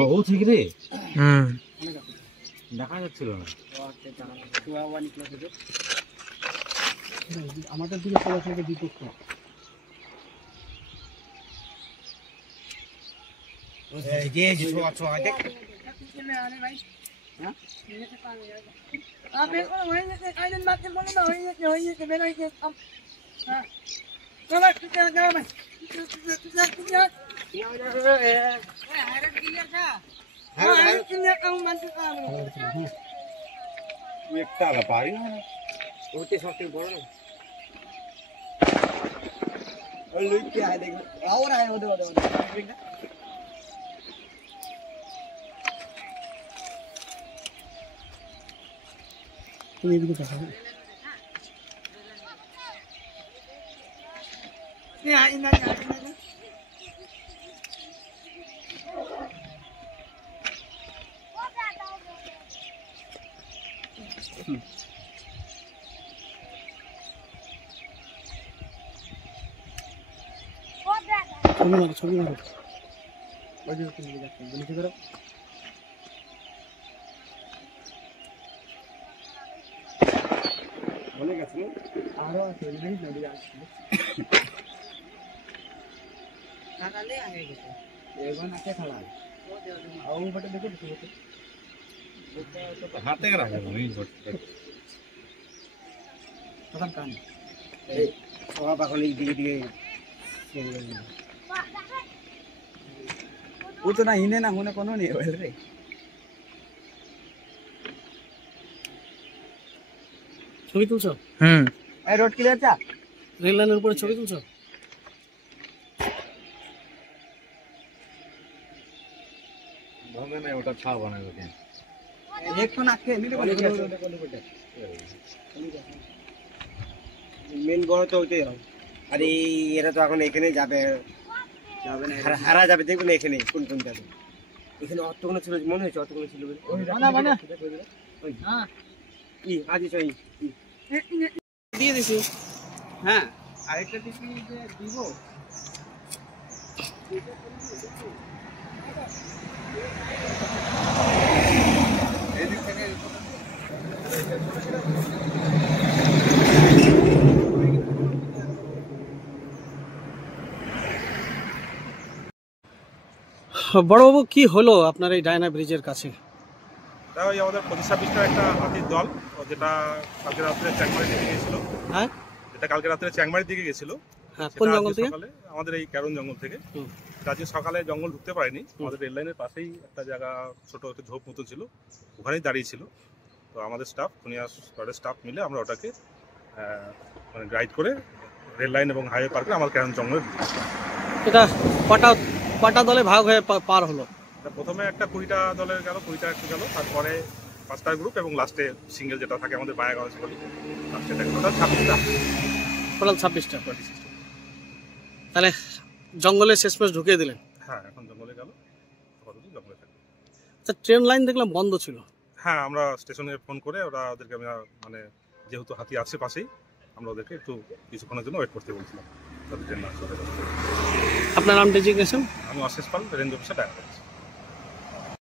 बहुत ठीक रे দেখা যাচ্ছিল না আমাদের দিকে সরাসরি বিপক্ষ ये जो अच्छा देख हां आप देखो वहीं से आइलन बात बोलो ना वहीं से मेरा ये हां चलो जाओ भाई हायरन क्लियर था हायरन क्लियर काम बंद कर एकटा का पारी होते सबके बोलो ना और लुक क्या है देखो और आए उधर ये भी कुछ है ये आई ना ছবি মারো ওই যে তুমি দেখো বলি করো বলে গেছে আরো আছে নেই নদী আসছে কাটালে আগে গেছে এগো নাকে খালা আও বটে দেখো হাতে রাখা আমি প্রথম কান এই সব এখন এই দিকে দিকে वो तो ना हिने ना होने कोनो नहीं बोल रे ছবি তুলছো এই রোড ক্লিয়ার চা রেল লাইনের উপরে ছবি তুলছো ভাঙে না ওটা ছা বানায় ওকে एक तो नाके मिले बोले মেন বড় তো ওইটাই হবে আরে এরা তো এখন এখানে যাবে যাবে না হারা যাবে দেখুন এখানে কোন কোন যাবে এখানে অতগুলো ছিল মনে হচ্ছে অতগুলো ছিল বানা বানা হ্যাঁ ই আজি চাই দিয়ে দিছি হ্যাঁ আরেকটা টিপি যে দিব এদিক থেকে বড়বাবু কি হলো আপনার এই ডায়না ব্রিজের কাছে ওই আমাদের 25-26টা একটা হাতির দল যেটা কালকে রাত্রে চ্যাংমারির দিকে গেছিল হ্যাঁ যেটা কালকে রাত্রে চ্যাংমারির দিকে গেছিল হ্যাঁ কোন জঙ্গল থেকে সকালে আমাদের এই ক্যারন জঙ্গল থেকে আজকে সকালে জঙ্গল ঢুকতে পারেনি আমাদের রেল লাইনের পাশেই একটা জায়গা ছোট একটা ঝোপ মতো ছিল ওখানেই দাঁড়িয়ে ছিল তো আমাদের স্টাফ খুনিয়া স্কোয়াডের স্টাফ মিলে আমরা ওটাকে মানে গাইড করে রেল লাইন এবং হাইওয়ে পার করে আমার ক্যারন জঙ্গলে এটা কটা দলে ভাগ হয়ে পার হলো প্রথমে একটা 20টা দলের গেল 20টা একটু গেল তারপরে 5টা গ্রুপ এবং লাস্টে সিঙ্গেল যেটা থাকে আমাদের বায়াগঞ্জ বলি লাস্টে থাকে টোটাল 26টা তাহলে জঙ্গলে শেষমেশ ঢুকিয়ে দিলেন হ্যাঁ এখন জঙ্গলে গেল আপাতত জঙ্গলে থাকে আচ্ছা ট্রেন লাইন দেখলাম বন্ধ ছিল হ্যাঁ আমরা স্টেশনে ফোন করে ওদেরকে আমরা মানে যেহেতু হাতি আছে পাশেই আমরা ওদেরকে একটু কিছুক্ষণের জন্য ওয়েট করতে বলছিলাম তাদের ট্রেন না আসলে আপনার নাম ডেজিগনেশন আমি অশেষ পাল রেঞ্জ অফিসার ডায়াগনস্টিক